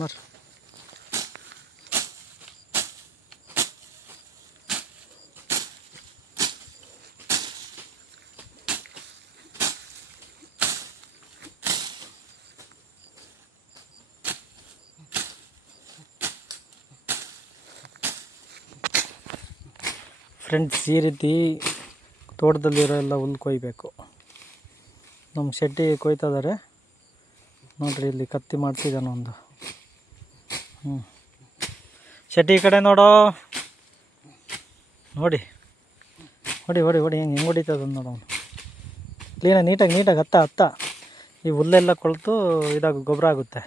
ಮರ್ friends, ಈ ರೀತಿ ತೋಟದಲ್ಲಿರೋ ಎಲ್ಲ ಹುಲ್ಲು ಕೊಯ್ಬೇಕು. ನಮ್ಮ ಶೆಟ್ಟಿ ಕೊಯ್ತಾ ಇದ್ದಾರೆ ನೋಡ್ರಿ. ಇಲ್ಲಿ ಕತ್ತಿ ಮಾಡ್ತಿದ್ದಾನೆ ಒಂದು. ಶೆಟ್ಟಿ ಈ ಕಡೆ ನೋಡೋ, ನೋಡಿ ಹೊಡಿ ಹೊಡಿ ಹೊಡಿ ಹೆಂಗೆ ಹೊಡಿತದ ನೋಡೋ. ಕ್ಲೀನಾಗಿ ನೀಟಾಗಿ ಹತ್ತ ಈ ಹುಲ್ಲೆಲ್ಲ ಕೊಳೆತು ಗೊಬ್ಬರ ಆಗುತ್ತೆ.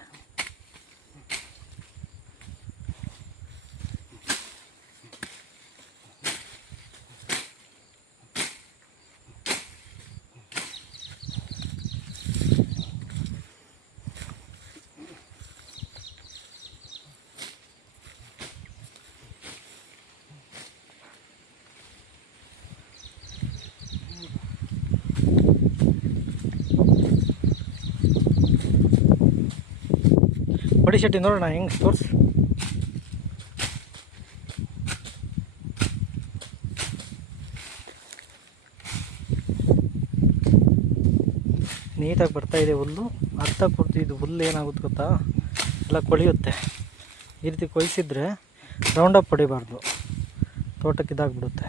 ಹೊಡಿ ಶೆಟ್ಟಿ, ನೋಡೋಣ ಹೆಂಗೆ ತೋರಿಸಿ. ನೀಟಾಗಿ ಬರ್ತಾಯಿದೆ ಹುಲ್ಲು. ಅರ್ಥ ಕೊಡ್ತು. ಇದು ಹುಲ್ಲು ಏನಾಗುತ್ತೆ ಗೊತ್ತಾ, ಎಲ್ಲ ಕೊಳೆಯುತ್ತೆ. ಈ ರೀತಿ ಕೊಯ್ಸಿದ್ರೆ ರೌಂಡಪ್ ಹೊಡಿಬಾರ್ದು, ತೋಟಕ್ಕೆ ಇದಾಗ್ಬಿಡುತ್ತೆ.